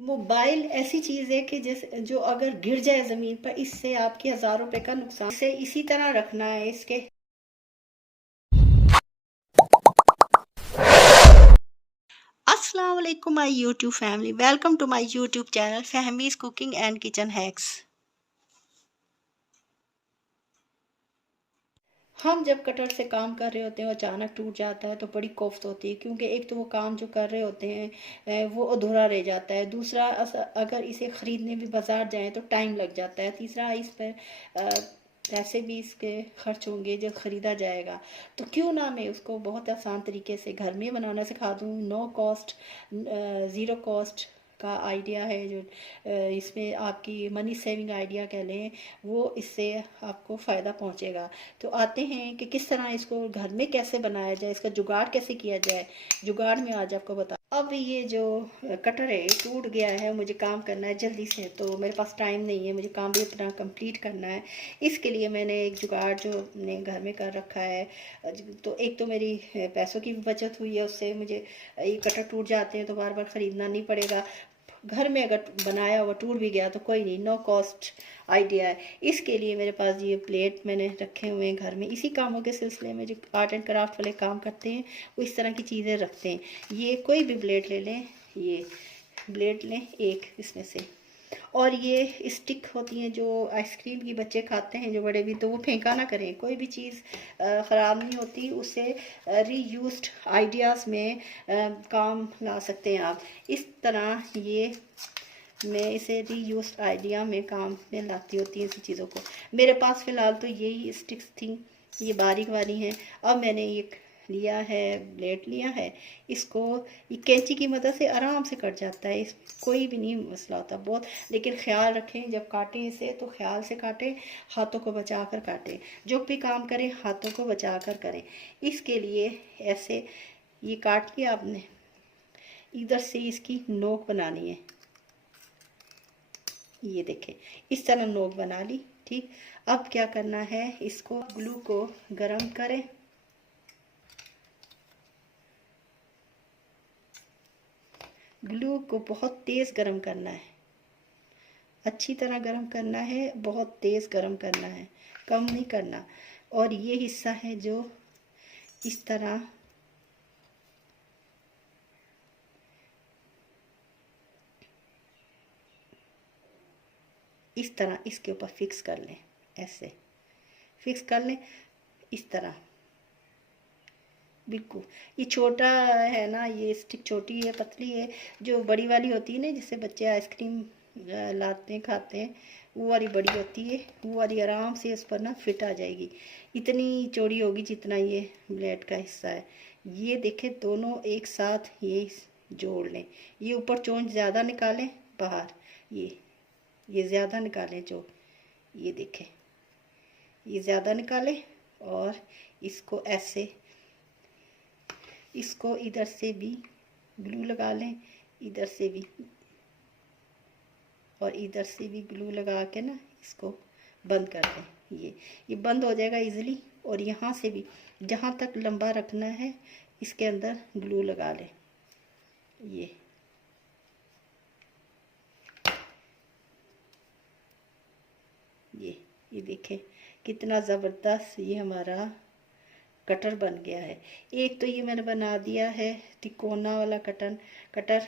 Mobile ऐसी चीज है कि जैसे जो अगर गिर जाए जमीन पर, इससे आपके हजारों रुपए का नुकसान। इसे इसी तरह रखना है इसके। अस्सलाम वालेकुम my YouTube family, welcome to my YouTube channel Fahmi's cooking and kitchen hacks. हम जब कटर से काम कर रहे होते हैं, अचानक टूट जाता है तो बड़ी कोफ्त होती है, क्योंकि एक तो वो काम जो कर रहे होते हैं वो अधूरा रह जाता है। दूसरा, अगर इसे ख़रीदने भी बाज़ार जाएं तो टाइम लग जाता है। तीसरा, इस पर पैसे भी इसके खर्च होंगे जब ख़रीदा जाएगा। तो क्यों ना मैं उसको बहुत आसान तरीके से घर में बनाना सिखा दूँ। नो कॉस्ट, ज़ीरो कॉस्ट का आइडिया है जो इसमें आपकी मनी सेविंग आइडिया कह लें, वो इससे आपको फ़ायदा पहुंचेगा। तो आते हैं कि किस तरह इसको घर में कैसे बनाया जाए, इसका जुगाड़ कैसे किया जाए। जुगाड़ में आज आपको बता। अब ये जो कटर है टूट गया है, मुझे काम करना है जल्दी से, तो मेरे पास टाइम नहीं है, मुझे काम भी अपना कंप्लीट करना है। इसके लिए मैंने एक जुगाड़ जो मैंने घर में कर रखा है। तो एक तो मेरी पैसों की भी बचत हुई है, उससे मुझे ये कटर टूट जाते हैं तो बार बार ख़रीदना नहीं पड़ेगा। घर में अगर बनाया हुआ टूट भी गया तो कोई नहीं, नो कॉस्ट आइडिया है। इसके लिए मेरे पास ये प्लेट मैंने रखे हुए हैं घर में। इसी कामों के सिलसिले में जो आर्ट एंड क्राफ्ट वाले काम करते हैं वो इस तरह की चीज़ें रखते हैं। ये कोई भी ब्लेड ले लें, ये ब्लेड लें एक इसमें से। और ये स्टिक होती हैं जो आइसक्रीम की बच्चे खाते हैं जो बड़े भी, तो वो फेंका ना करें। कोई भी चीज़ ख़राब नहीं होती, उसे रीयूज्ड आइडियाज़ में काम ला सकते हैं आप। इस तरह ये मैं इसे रीयूज आइडिया में काम में लाती होती हूँ ऐसी चीज़ों को। मेरे पास फ़िलहाल तो यही स्टिक्स थी, ये बारीक वाली हैं। अब मैंने ये लिया है, ब्लेड लिया है, इसको ये कैंची की मदद से आराम से कट जाता है, इसमें कोई भी नहीं मसला होता बहुत। लेकिन ख्याल रखें जब काटें इसे तो ख्याल से काटें, हाथों को बचा कर काटें। जो भी काम करें हाथों को बचा कर करें। इसके लिए ऐसे ये काट लिया आपने, इधर से इसकी नोक बनानी है। ये देखें, इस तरह नोक बना ली। ठीक, अब क्या करना है, इसको ग्लू को गरम करें। ग्लू को बहुत तेज़ गरम करना है, अच्छी तरह गरम करना है, बहुत तेज़ गरम करना है, कम नहीं करना। और ये हिस्सा है जो इस तरह इसके ऊपर फिक्स कर लें, ऐसे फिक्स कर लें इस तरह। बिल्कुल, ये छोटा है ना, ये स्टिक छोटी है, पतली है। जो बड़ी वाली होती है ना, जिससे बच्चे आइसक्रीम लाते हैं खाते हैं, वो वाली बड़ी होती है। वो वाली आराम से इस पर ना फिट आ जाएगी। इतनी चौड़ी होगी जितना ये ब्लेड का हिस्सा है। ये देखें, दोनों एक साथ ये जोड़ लें। ये ऊपर चोंच ज़्यादा निकालें बाहर, ये ज़्यादा निकालें जो, ये देखें, ये ज़्यादा निकालें। और इसको ऐसे, इसको इधर से भी ग्लू लगा लें, इधर से भी, और इधर से भी ग्लू लगा के ना इसको बंद कर दें। ये बंद हो जाएगा इजीली। और यहाँ से भी जहाँ तक लंबा रखना है इसके अंदर ग्लू लगा लें। ये ये देखें कितना ज़बरदस्त ये हमारा कटर बन गया है। एक तो ये मैंने बना दिया है तिकोना वाला कटर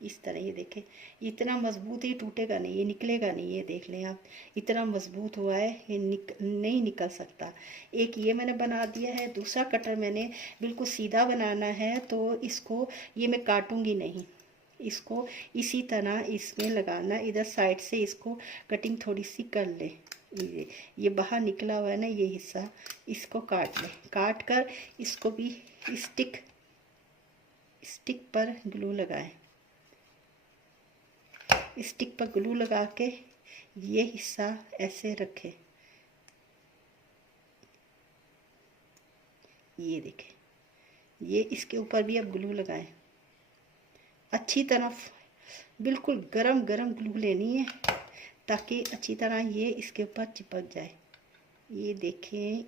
इस तरह। ये देखें, इतना मजबूत, ये टूटेगा नहीं, ये निकलेगा नहीं। ये देख लें आप, इतना मजबूत हुआ है, ये नहीं निकल सकता। एक ये मैंने बना दिया है। दूसरा कटर मैंने बिल्कुल सीधा बनाना है, तो इसको ये मैं काटूंगी नहीं, इसको इसी तरह इसमें लगाना। इधर साइड से इसको कटिंग थोड़ी सी कर ले। ये बाहर निकला हुआ है ना ये हिस्सा, इसको काट ले। काट कर इसको भी स्टिक पर ग्लू लगाएं। स्टिक पर ग्लू लगा के ये हिस्सा ऐसे रखें। ये देखें, ये इसके ऊपर भी अब ग्लू लगाएं अच्छी तरह। बिल्कुल गरम गरम ग्लू लेनी है ताकि अच्छी तरह ये इसके ऊपर चिपक जाए। ये देखें,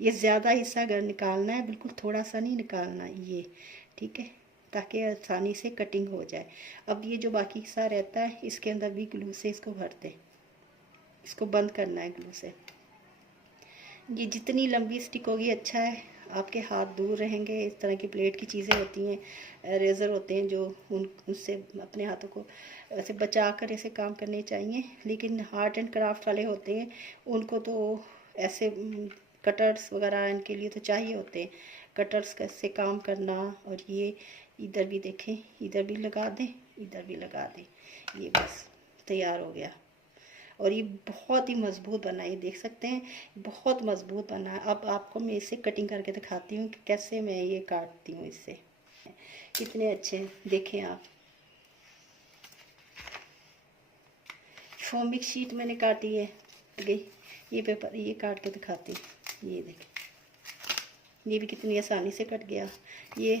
ये ज़्यादा हिस्सा अगर निकालना है, बिल्कुल थोड़ा सा नहीं निकालना। ये ठीक है, ताकि आसानी से कटिंग हो जाए। अब ये जो बाकी हिस्सा रहता है इसके अंदर भी ग्लू से इसको भर दें, इसको बंद करना है ग्लू से। ये जितनी लंबी स्टिक होगी अच्छा है, आपके हाथ दूर रहेंगे। इस तरह की प्लेट की चीज़ें होती हैं, रेज़र होते हैं जो उनसे अपने हाथों को ऐसे बचा कर ऐसे काम करने चाहिए। लेकिन आर्ट एंड क्राफ्ट वाले होते हैं उनको तो ऐसे कटर्स वगैरह इनके लिए तो चाहिए होते हैं, कटर्स से काम करना। और ये इधर भी देखें, इधर भी लगा दें, इधर भी लगा दें, ये बस तैयार हो गया। और ये बहुत ही मज़बूत बना है, ये देख सकते हैं बहुत मज़बूत बना है। अब आपको मैं इसे कटिंग करके दिखाती हूँ कि कैसे मैं ये काटती हूँ इससे। कितने अच्छे देखें आप। फोमिक शीट मैंने काटी है गई, ये पेपर ये काट के दिखाती हूँ। ये देखें, ये भी कितनी आसानी से कट गया। ये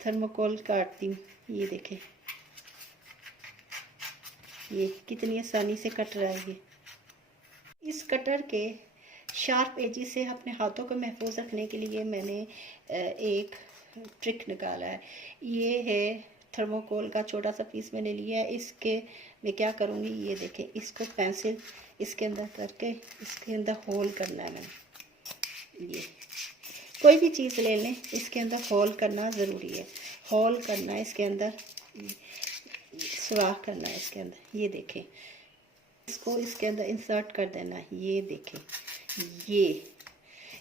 थर्मोकोल काटती हूँ, ये देखें ये कितनी आसानी से कट रहा है। ये इस कटर के शार्प एजेस से अपने हाथों को महफूज रखने के लिए मैंने एक ट्रिक निकाला है। ये है थर्मोकोल का छोटा सा पीस मैंने लिया है। इसके मैं क्या करूँगी, ये देखें, इसको पेंसिल इसके अंदर करके इसके अंदर होल करना है मैंने। ये कोई भी चीज़ ले लें, इसके अंदर होल करना ज़रूरी है। होल करना है इसके अंदर, सुराख करना है इसके अंदर। ये देखें, इसको इसके अंदर इंसर्ट कर देना है। ये देखें,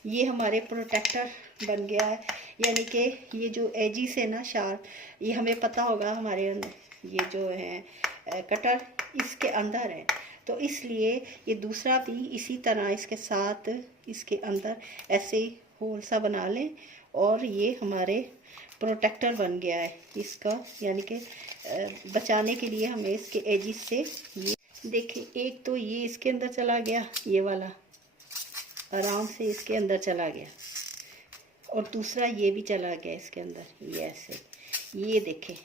ये हमारे प्रोटेक्टर बन गया है। यानी कि ये जो एजिस है ना शार्प, ये हमें पता होगा हमारे अंदर ये जो है कटर इसके अंदर है, तो इसलिए ये दूसरा भी इसी तरह इसके साथ इसके अंदर ऐसे होल सा बना लें और ये हमारे प्रोटेक्टर बन गया है इसका। यानी कि बचाने के लिए हमें इसके एजिस से ये देखिए, एक तो ये इसके अंदर चला गया, ये वाला आराम से इसके अंदर चला गया, और दूसरा ये भी चला गया इसके अंदर, ये ऐसे। ये देखें,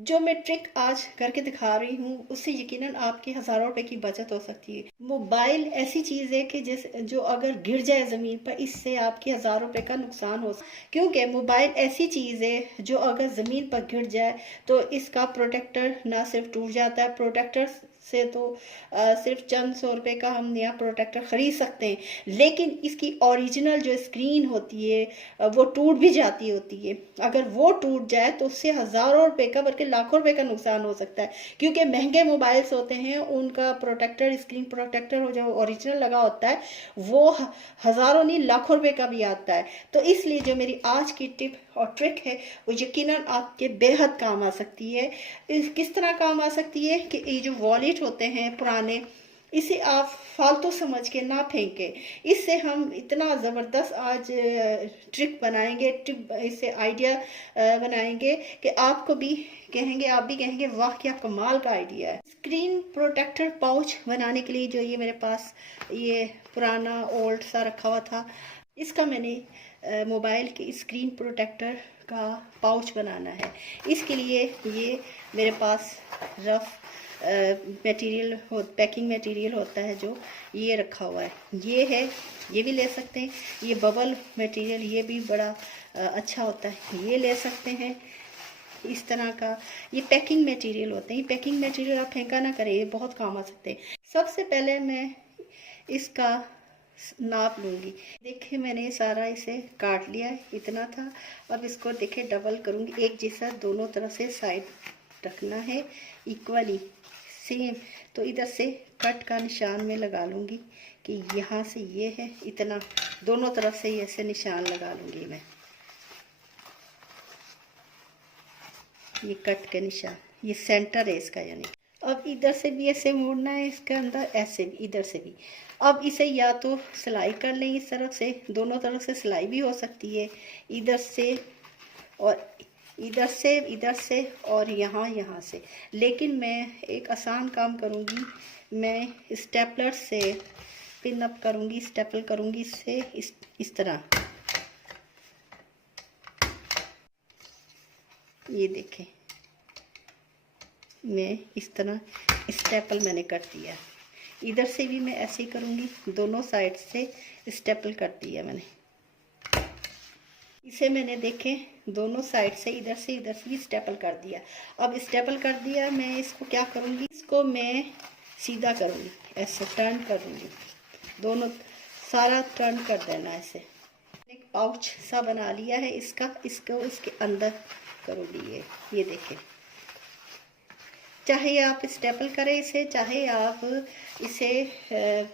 जो मैं ट्रिक आज करके दिखा रही हूँ उससे यकीनन आपकी हज़ारों रुपए की बचत हो सकती है। मोबाइल ऐसी चीज़ है कि जो अगर गिर जाए ज़मीन पर, इससे आपके हज़ारों रुपए का नुकसान हो सकता है। क्योंकि मोबाइल ऐसी चीज़ है जो अगर ज़मीन पर गिर जाए तो इसका प्रोटेक्टर ना सिर्फ टूट जाता है, प्रोटेक्टर से तो सिर्फ चंद सौ रुपए का हम नया प्रोटेक्टर ख़रीद सकते हैं, लेकिन इसकी ओरिजिनल जो स्क्रीन होती है वो टूट भी जाती होती है। अगर वो टूट जाए तो उससे हज़ारों रुपए का बल्कि लाखों रुपए का नुकसान हो सकता है। क्योंकि महंगे मोबाइल्स होते हैं उनका प्रोटेक्टर, स्क्रीन प्रोटेक्टर हो जो ओरिजिनल लगा होता है, वो हज़ारों नहीं लाखों रुपए का भी आता है। तो इसलिए जो मेरी आज की टिप और ट्रिक है वो यकीनन आपके बेहद काम आ सकती है। किस तरह काम आ सकती है कि ये जो वॉलेट होते हैं पुराने, इसे आप फालतू समझ के ना फेंके। इससे हम इतना ज़बरदस्त आज ट्रिक बनाएंगे, टिप इससे आइडिया बनाएंगे कि आपको भी कहेंगे, आप भी कहेंगे वाह क्या कमाल का आइडिया है। स्क्रीन प्रोटेक्टर पाउच बनाने के लिए जो ये मेरे पास ये पुराना ओल्ड सा रखा हुआ था, इसका मैंने मोबाइल के स्क्रीन प्रोटेक्टर का पाउच बनाना है। इसके लिए ये मेरे पास रफ मटेरियल पैकिंग मटेरियल होता है जो ये रखा हुआ है, ये है, ये भी ले सकते हैं। ये बबल मटेरियल, ये भी बड़ा अच्छा होता है, ये ले सकते हैं। इस तरह का ये पैकिंग मटेरियल होते हैं। ये पैकिंग मटेरियल आप फेंका ना करें, ये बहुत काम आ सकते हैं। सबसे पहले मैं इसका नाप लूँगी। देखिए मैंने सारा इसे काट लिया है, इतना था। अब इसको देखिए डबल करूँगी, एक जैसा दोनों तरफ से साइड रखना है इक्वली सेम। तो इधर से कट का निशान में लगा लूँगी कि यहाँ से ये है इतना, दोनों तरफ से ऐसे निशान लगा लूँगी मैं, ये कट के निशान, ये सेंटर है इसका। यानी अब इधर से भी ऐसे मोड़ना है इसके अंदर, ऐसे भी इधर से भी। अब इसे या तो सिलाई कर लें इस तरफ से, दोनों तरफ से सिलाई भी हो सकती है, इधर से और इधर से और यहाँ से। लेकिन मैं एक आसान काम करूँगी, मैं स्टेपलर से पिन अप करूँगी, स्टेपल करूँगी इससे इस तरह। ये देखें, मैं इस तरह स्टेपल मैंने कर दिया। इधर से भी मैं ऐसे ही करूँगी, दोनों साइड से स्टेपल कर दिया मैंने। इसे मैंने देखे दोनों साइड से इधर से स्टेपल कर दिया। अब स्टेपल कर दिया, मैं इसको क्या करूँगी, इसको मैं सीधा करूँगी, ऐसे टर्न करूँगी, दोनों सारा टर्न कर देना ऐसे। एक पाउच सा बना लिया है इसका, इसको इसके अंदर करूँगी ये देखें। चाहे आप स्टेपल करें इसे, चाहे आप इसे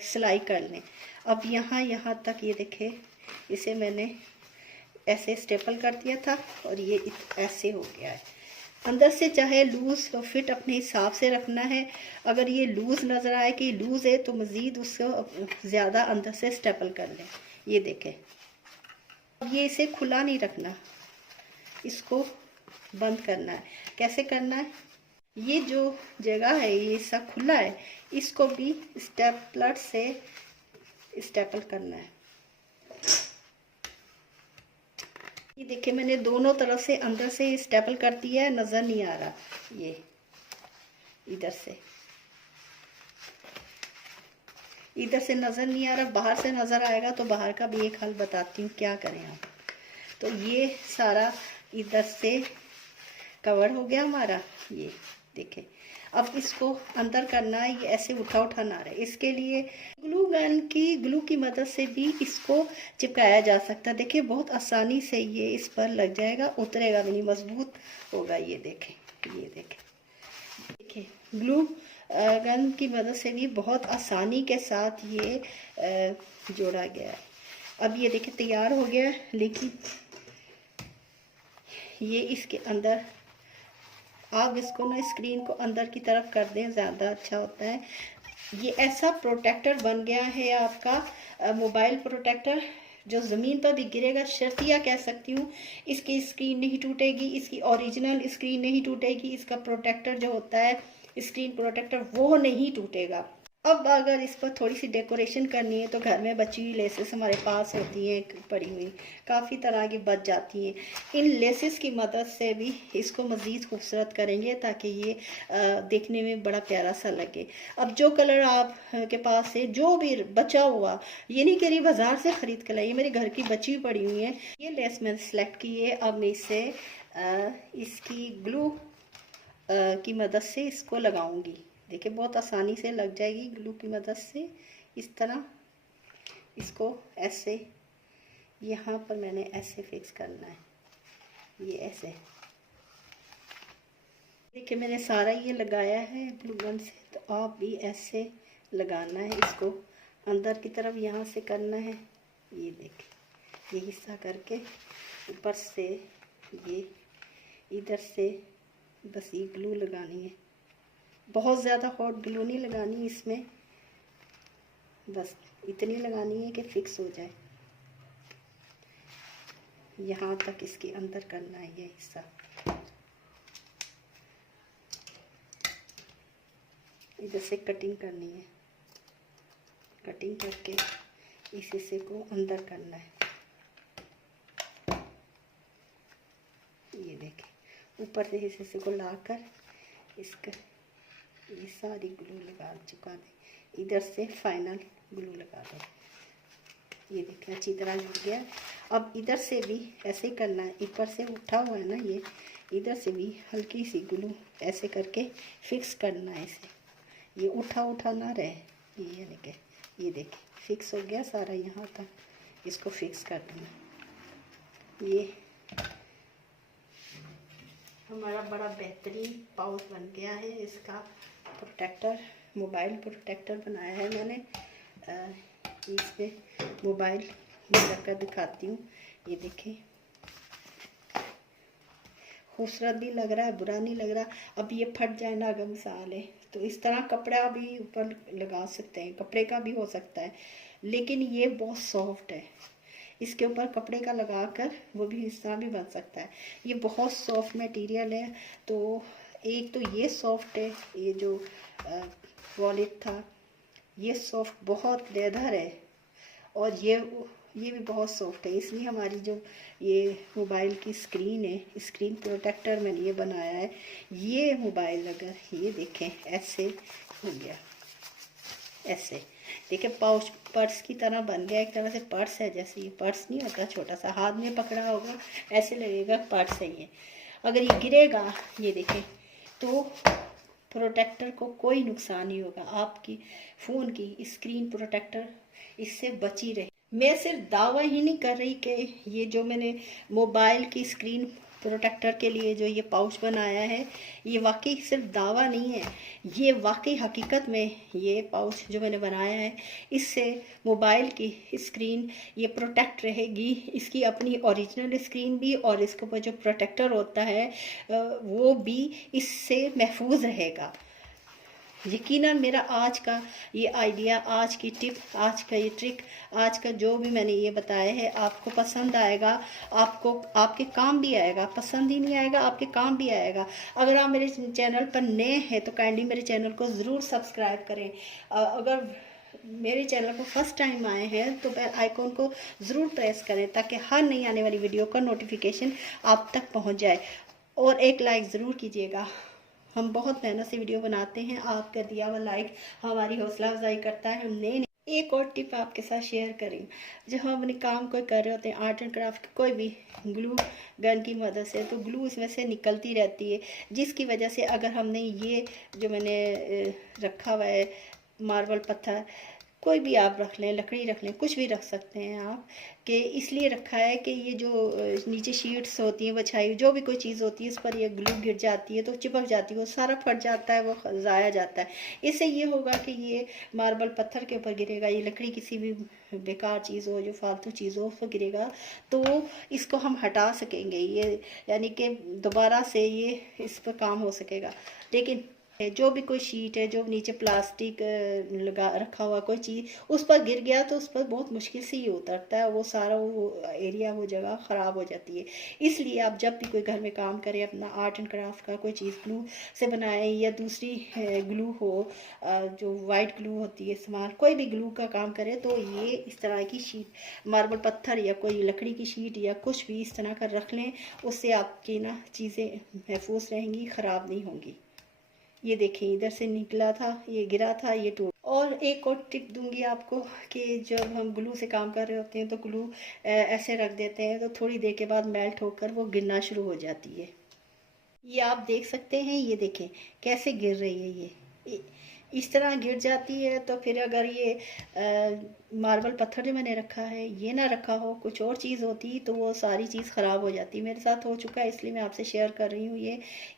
सिलाई कर लें। अब यहाँ तक ये देखें, इसे मैंने ऐसे स्टेपल कर दिया था और ये ऐसे हो गया है। अंदर से चाहे लूज़ और फिट अपने हिसाब से रखना है। अगर ये लूज़ नज़र आए कि लूज़ है तो मज़ीद उसको ज़्यादा अंदर से स्टेपल कर लें। ये देखें, अब ये इसे खुला नहीं रखना, इसको बंद करना है। कैसे करना है, ये जो जगह है ये सब खुला है, इसको भी स्टेपलर से स्टेपल करना है। ये देखिए मैंने दोनों तरफ से अंदर से स्टेपल कर दिया है, नज़र नहीं आ रहा। ये इधर से नज़र नहीं आ रहा, बाहर से नज़र आएगा तो बाहर का भी एक हल बताती हूँ क्या करें आप। तो ये सारा इधर से कवर हो गया हमारा, ये देखें। अब इसको अंदर करना है, ये ऐसे उठाना है। इसके लिए ग्लू की मदद से भी इसको चिपकाया जा सकता है। देखिए बहुत आसानी से ये इस पर लग जाएगा, उतरेगा भी नहीं, मजबूत होगा। ये देखें ग्लू गन की मदद से भी बहुत आसानी के साथ ये जोड़ा गया है। अब ये देखिए तैयार हो गया है, लेकिन ये इसके अंदर आप इसको ना स्क्रीन को अंदर की तरफ कर दें, ज़्यादा अच्छा होता है। ये ऐसा प्रोटेक्टर बन गया है आपका मोबाइल प्रोटेक्टर, जो ज़मीन पर भी गिरेगा शर्तिया कह सकती हूँ। इसकी स्क्रीन नहीं टूटेगी, इसकी ओरिजिनल स्क्रीन नहीं टूटेगी, इसका प्रोटेक्टर जो होता है स्क्रीन प्रोटेक्टर वो नहीं टूटेगा। अब अगर इस पर थोड़ी सी डेकोरेशन करनी है तो घर में बची हुई लेसेस हमारे पास होती हैं पड़ी हुई, काफ़ी तरह की बच जाती हैं। इन लेसेस की मदद से भी इसको मज़ीद खूबसूरत करेंगे ताकि ये देखने में बड़ा प्यारा सा लगे। अब जो कलर आप के पास है, जो भी बचा हुआ, ये नहीं कह रही बाज़ार से ख़रीद कर लाई, मेरे घर की बची पड़ी हुई है, ये लेस मैंने सेलेक्ट की है। अब मैं इसे इसकी ग्लू की मदद से इसको लगाऊंगी। देखिए बहुत आसानी से लग जाएगी ग्लू की मदद से। इस तरह इसको ऐसे यहाँ पर मैंने ऐसे फिक्स करना है, ये ऐसे। देखिए मैंने सारा ये लगाया है ग्लू गन से, तो आप भी ऐसे लगाना है इसको, अंदर की तरफ यहाँ से करना है। ये देखिए ये हिस्सा करके ऊपर से ये इधर से बस ये ग्लू लगानी है। बहुत ज़्यादा हॉट ग्लू नहीं लगानी इसमें, बस इतनी लगानी है कि फिक्स हो जाए। यहाँ तक इसके अंदर करना है ये हिस्सा। इधर से कटिंग करनी है, कटिंग करके इस हिस्से को अंदर करना है। ये देखें ऊपर से इस हिस्से को लाकर इसका ये सारी ग्लू लगा चुका दे, इधर से फाइनल ग्लू लगा दो। ये देखिए अच्छी तरह जुड़ गया। अब इधर से भी ऐसे ही करना है, ऊपर से उठा हुआ है ना ये, इधर से भी हल्की सी ग्लू ऐसे करके फिक्स करना है इसे, ये उठा ना रहे। ये देखिए फिक्स हो गया सारा यहाँ तक, इसको फिक्स कर देना। ये हमारा बड़ा बेहतरीन पाउच बन गया है। इसका प्रोटेक्टर, मोबाइल प्रोटेक्टर बनाया है मैंने। इसमें मोबाइल रख कर दिखाती हूँ। ये देखें खूबसूरत भी लग रहा है, बुरा नहीं लग रहा। अब ये फट जाए ना अगर मिसाल है तो इस तरह कपड़ा भी ऊपर लगा सकते हैं, कपड़े का भी हो सकता है, लेकिन ये बहुत सॉफ्ट है, इसके ऊपर कपड़े का लगाकर वो भी इस तरह भी बन सकता है। ये बहुत सॉफ्ट मटेरियल है। तो एक तो ये सॉफ्ट है, ये जो वॉलेट था ये सॉफ्ट बहुत लेदर है, और ये भी बहुत सॉफ्ट है। इसलिए हमारी जो ये मोबाइल की स्क्रीन है, स्क्रीन प्रोटेक्टर मैंने ये बनाया है। ये मोबाइल अगर ये देखें ऐसे हो गया, ऐसे देखिए पाउच पर्स की तरह बन गया, एक तरह से पर्स है, जैसे ये पर्स नहीं होता छोटा सा, हाथ में पकड़ा होगा ऐसे लगेगा पर्स है ये। अगर ये गिरेगा ये देखें तो प्रोटेक्टर को कोई नुकसान नहीं होगा, आपकी फ़ोन की स्क्रीन प्रोटेक्टर इससे बची रहे। मैं सिर्फ दावा ही नहीं कर रही कि ये जो मैंने मोबाइल की स्क्रीन प्रोटेक्टर के लिए जो ये पाउच बनाया है ये वाकई सिर्फ दावा नहीं है, ये वाकई हकीकत में ये पाउच जो मैंने बनाया है इससे मोबाइल की स्क्रीन ये प्रोटेक्ट रहेगी, इसकी अपनी ओरिजिनल स्क्रीन भी और इसके ऊपर जो प्रोटेक्टर होता है वो भी इससे महफूज रहेगा। यकीनन मेरा आज का ये आइडिया, आज की टिप, आज का ये ट्रिक, आज का जो भी मैंने ये बताया है आपको पसंद आएगा, आपको आपके काम भी आएगा, पसंद ही नहीं आएगा आपके काम भी आएगा। अगर आप मेरे चैनल पर नए हैं तो काइंडली मेरे चैनल को ज़रूर सब्सक्राइब करें। अगर मेरे चैनल को फर्स्ट टाइम आए हैं तो बेल आइकॉन को ज़रूर प्रेस करें ताकि हर नई आने वाली वीडियो का नोटिफिकेशन आप तक पहुंच जाए। और एक लाइक ज़रूर कीजिएगा, हम बहुत मेहनत से वीडियो बनाते हैं, आपका दिया हुआ लाइक हमारी हौसला अफजाई करता है। हम नए एक और टिप आपके साथ शेयर करें, जब हम अपने काम कोई कर रहे होते हैं आर्ट एंड क्राफ्ट कोई भी ग्लू गन की मदद से, तो ग्लू इसमें से निकलती रहती है, जिसकी वजह से अगर हमने ये जो मैंने रखा हुआ है मार्बल पत्थर, कोई भी आप रख लें, लकड़ी रख लें, कुछ भी रख सकते हैं आप, कि इसलिए रखा है कि ये जो नीचे शीट्स होती हैं बिछाई, जो भी कोई चीज़ होती है इस पर ये ग्लू गिर जाती है तो चिपक जाती है, वो सारा फट जाता है, वो ज़ाया जाता है। इससे ये होगा कि ये मार्बल पत्थर के ऊपर गिरेगा, ये लकड़ी किसी भी बेकार चीज़ हो, जो फालतू चीज़ हो, उस पर गिरेगा तो इसको हम हटा सकेंगे, ये यानी कि दोबारा से ये इस पर काम हो सकेगा। लेकिन जो भी कोई शीट है, जो नीचे प्लास्टिक लगा रखा हुआ कोई चीज़ उस पर गिर गया तो उस पर बहुत मुश्किल से ही उतरता है, वो सारा वो एरिया वो जगह ख़राब हो जाती है। इसलिए आप जब भी कोई घर में काम करें, अपना आर्ट एंड क्राफ्ट का कोई चीज़ ग्लू से बनाएं या दूसरी ग्लू हो, जो वाइट ग्लू होती है इस्तेमाल, कोई भी ग्लू का काम करें तो ये इस तरह की शीट मार्बल पत्थर या कोई लकड़ी की शीट या कुछ भी इस तरह का रख लें, उससे आपकी ना चीज़ें महफूज रहेंगी, ख़राब नहीं होंगी। ये देखें इधर से निकला था, ये गिरा था, ये टूट। और एक और टिप दूंगी आपको कि जब हम ग्लू से काम कर रहे होते हैं तो ग्लू ऐसे रख देते हैं तो थोड़ी देर के बाद मेल्ट होकर वो गिरना शुरू हो जाती है। ये आप देख सकते हैं, ये देखें कैसे गिर रही है, ये इस तरह गिर जाती है। तो फिर अगर ये मार्बल पत्थर जो मैंने रखा है ये ना रखा हो, कुछ और चीज़ होती तो वो सारी चीज़ ख़राब हो जाती। मेरे साथ हो चुका है इसलिए मैं आपसे शेयर कर रही हूँ।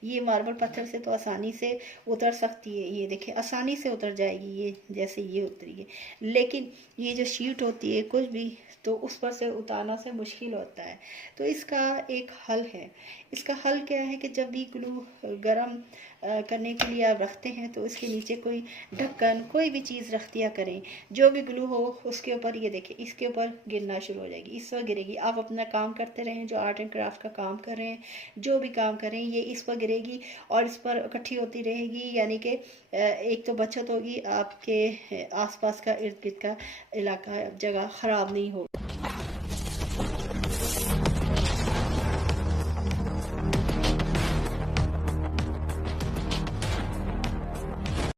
ये मार्बल पत्थर से तो आसानी से उतर सकती है, ये देखें आसानी से उतर जाएगी, ये जैसे ये उतरी है। लेकिन ये जो शीट होती है कुछ भी, तो उस पर से उतारना से मुश्किल होता है। तो इसका एक हल है। इसका हल क्या है कि जब भी ग्लू गरम करने के लिए आप रखते हैं तो इसके नीचे कोई ढक्कन कोई भी चीज़ रख दिया करें, जो भी ग्लू हो उसके ऊपर। ये देखिए इसके ऊपर गिरना शुरू हो जाएगी, इस पर गिरेगी। आप अपना काम करते रहें, जो आर्ट एंड क्राफ्ट का काम कर रहे हैं, जो भी काम करें, ये इस पर गिरेगी और इस पर इकट्ठी होती रहेगी, यानी कि एक तो बचत होगी, आपके आसपास का इर्द गिर्द का इलाका जगह ख़राब नहीं होगा।